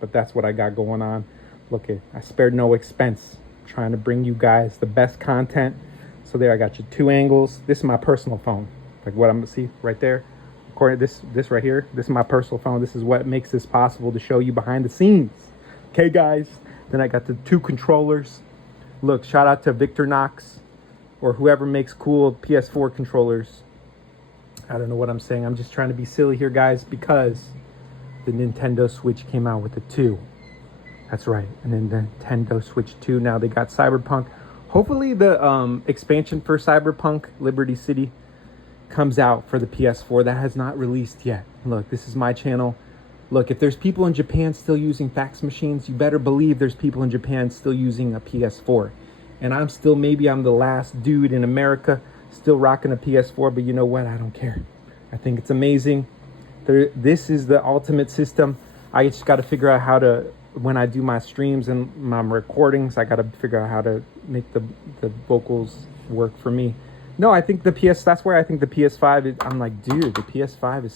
but that's what I got going on. Look, I spared no expense trying to bring you guys the best content. So there, I got you 2 angles. This is my personal phone. Like what I'm gonna see right there. According to this right here, this is my personal phone. This is what makes this possible to show you behind the scenes. Okay, guys. Then I got the 2 controllers. Look, shout out to Victorinox or whoever makes cool PS4 controllers. I don't know what I'm saying. I'm just trying to be silly here, guys, because the Nintendo Switch came out with the 2. That's right. And then the Nintendo Switch 2. Now they got Cyberpunk. Hopefully the expansion for Cyberpunk Liberty City comes out for the PS4. That has not released yet. Look, this is my channel. Look, if there's people in Japan still using fax machines, you better believe there's people in Japan still using a PS4. And maybe I'm the last dude in America still rocking a PS4, but you know what? I don't care. I think it's amazing. This is the ultimate system. I just got to figure out how to, when I do my streams and my recordings, I got to figure out how to make the vocals work for me. No, I think that's where I think the PS5 I'm like, dude, the PS5 is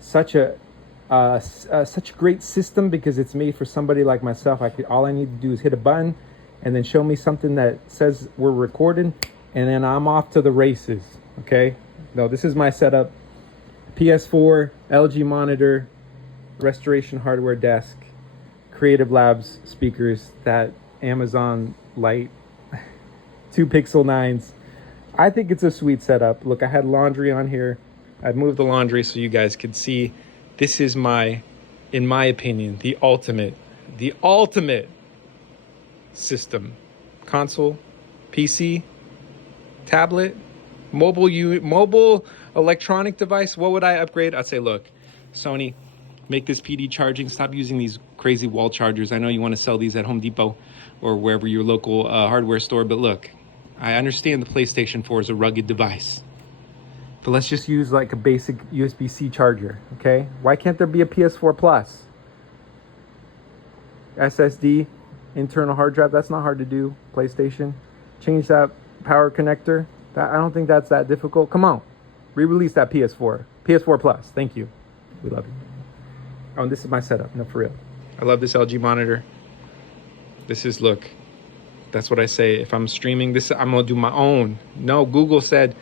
such a great system because it's made for somebody like myself. All I need to do is hit a button and then show me something that says we're recording, and then I'm off to the races. Okay. No, this is my setup. PS4, LG monitor, restoration hardware desk, Creative Labs speakers, that Amazon Light, 2 Pixel 9s. I think it's a sweet setup. Look, I had laundry on here. I've moved the laundry so you guys could see. This is in my opinion, the ultimate system. Console, PC, tablet, mobile electronic device. What would I upgrade? I'd say, look, Sony, make this PD charging. Stop using these crazy wall chargers. I know you want to sell these at Home Depot or wherever your local hardware store, but look, I understand the PlayStation 4 is a rugged device, but let's just use like a basic USB-C charger, okay? Why can't there be a PS4 Plus? SSD, internal hard drive, that's not hard to do. PlayStation, change that power connector. I don't think that's that difficult. Come on, re-release that PS4 Plus. Thank you, we love you. Oh, and this is my setup. No, for real. I love this LG monitor. This is, look, that's what I say. If I'm streaming this, I'm gonna do my own. No, Google said,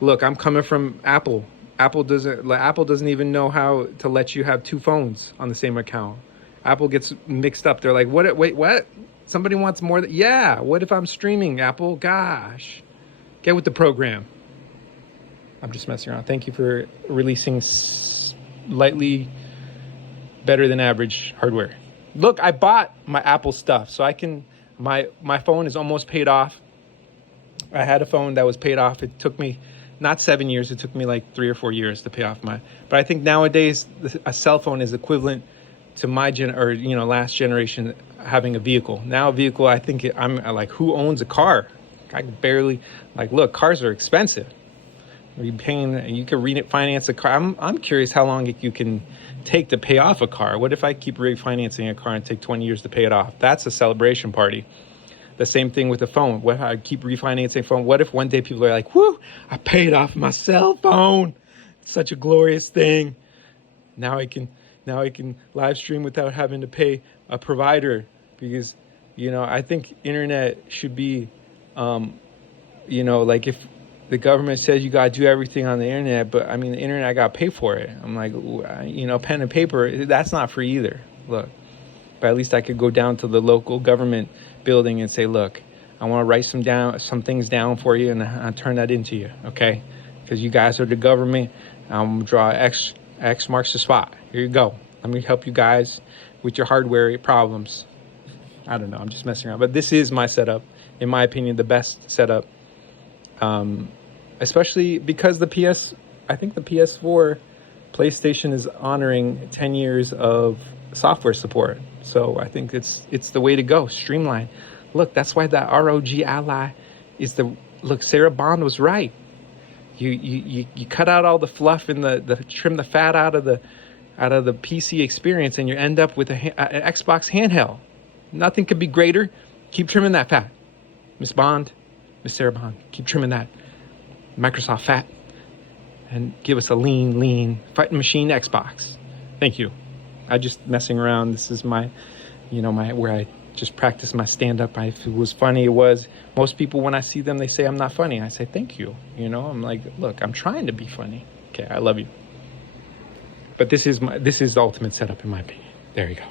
look, I'm coming from Apple. Apple doesn't even know how to let you have 2 phones on the same account. Apple gets mixed up. They're like, what? Wait, what? Somebody wants more? Yeah. What if I'm streaming, Apple? Gosh, get with the program. I'm just messing around. Thank you for releasing slightly better than average hardware. Look, I bought my Apple stuff, so I can. My phone is almost paid off. I had a phone that was paid off. It took me not 7 years. It took me like 3 or 4 years to pay off my. But I think nowadays a cell phone is equivalent to my last generation having a vehicle. Now a vehicle, I think I'm like, who owns a car? I can barely, like, look, cars are expensive. You can refinance a car. I'm curious how long you can take to pay off a car. What if I keep refinancing a car and take 20 years to pay it off? That's a celebration party. The same thing with a phone. What if I keep refinancing a phone? What if one day people are like, whoo, I paid off my cell phone. It's such a glorious thing. Now I can live stream without having to pay a provider, because, I think internet should be, like, if the government says you got to do everything on the internet, but I mean, the internet, I got to pay for it. I'm like, pen and paper, that's not free either. Look, but at least I could go down to the local government building and say, look, I want to write some things down for you, and I'll turn that into you. Okay. Because you guys are the government. I'm going to draw X marks the spot. Here you go. Let me help you guys with your hardware problems. I don't know. I'm just messing around. But this is my setup. In my opinion, the best setup. Especially because I think the PS4 PlayStation is honoring 10 years of software support. So I think it's the way to go. Streamline. Look, that's why the ROG Ally is look, Sarah Bond was right. You cut out all the fluff and the trim the fat out of the PC experience, and you end up with an Xbox handheld. Nothing could be greater. Keep trimming that fat, Miss Sarah Bond. Keep trimming that Microsoft fat, and give us a lean fighting machine Xbox. Thank you. I just messing around. This is my, you know, my where I just practice my stand-up. If it was funny, it was. Most people, when I see them, they say I'm not funny. I say thank you. You know, I'm like, look, I'm trying to be funny. Okay, I love you. But this is the ultimate setup in my opinion. There you go.